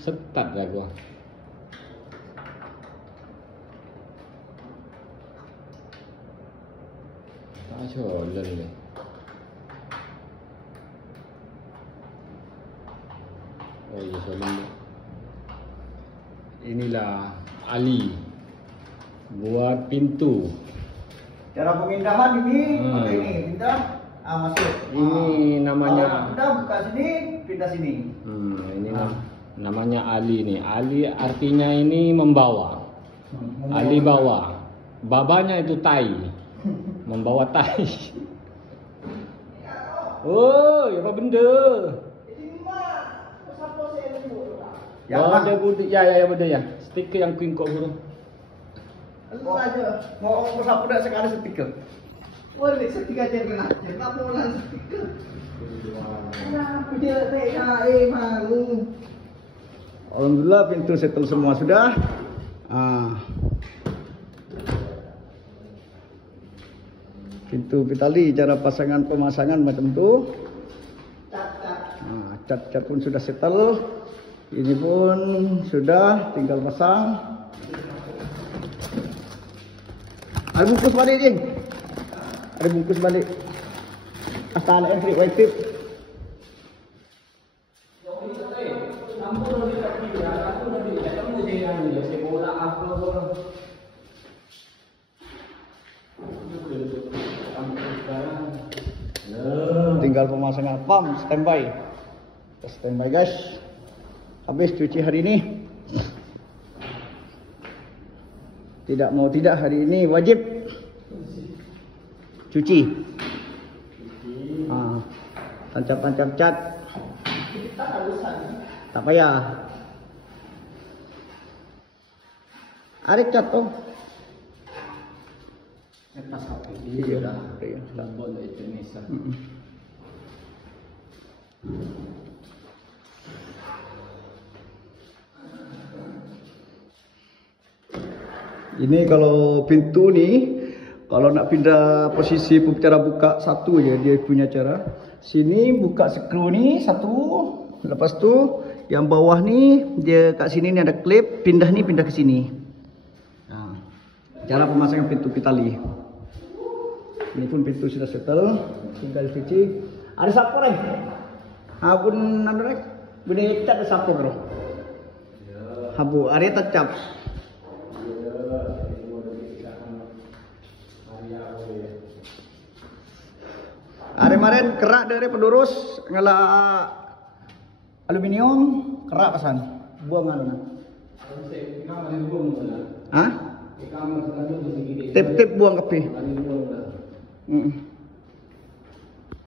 Setat dah gua. Colon ni. Oh ya, colon. Inilah Ali buat pintu. Cara pemindahan ini pakai ini, pindah, masuk. Ini namanya. Pindah buka sini, pindah sini. Ini namanya Ali nih. Ali artinya ini membawa. Ali bawa. Babanya itu tai. Membawa tai. Oh, apa benda? Oh, ada budi. Ya benda ya. Stiker yang Queen kok guru. Lu aja. Mau bersapu dah sekarang stiker. Wah, ini stiker aja kena. Kenapa mau langsung stiker? Kenapa dia malu? Alhamdulillah pintu settle semua sudah. Pintu pitali, cara pemasangan macam tu. Cat pun sudah settle. Ini pun sudah, tinggal pasang. Ada bungkus balik je. Ada bungkus balik. Asal every white tip. Tinggal pemasangan pump standby. Standby guys. Habis cuci hari ini. Tidak mau tidak, hari ini wajib cuci. Tancap-tancap cat. Tak payah. Arik cat tu. Lepas apa? Iya dah. Lambon itu misal. Ini kalau pintu ni, kalau nak pindah posisi cara buka satu je dia punya cara. Sini buka skru ni satu, lepas tu yang bawah ni dia kat sini ni ada klip, pindah ni pindah ke sini. Cara pemasangan pintu pitali. Ini pun pintu sudah settle, tinggal cuci. Ada sapu lagi? Pun ada lagi. Bunyi cat ada sapu bro. Habu, area tacap. Hari kemarin kerak dari pendurus ngelak aluminium, kerak pasan. Buang mana? Hah? Tip buang kepi.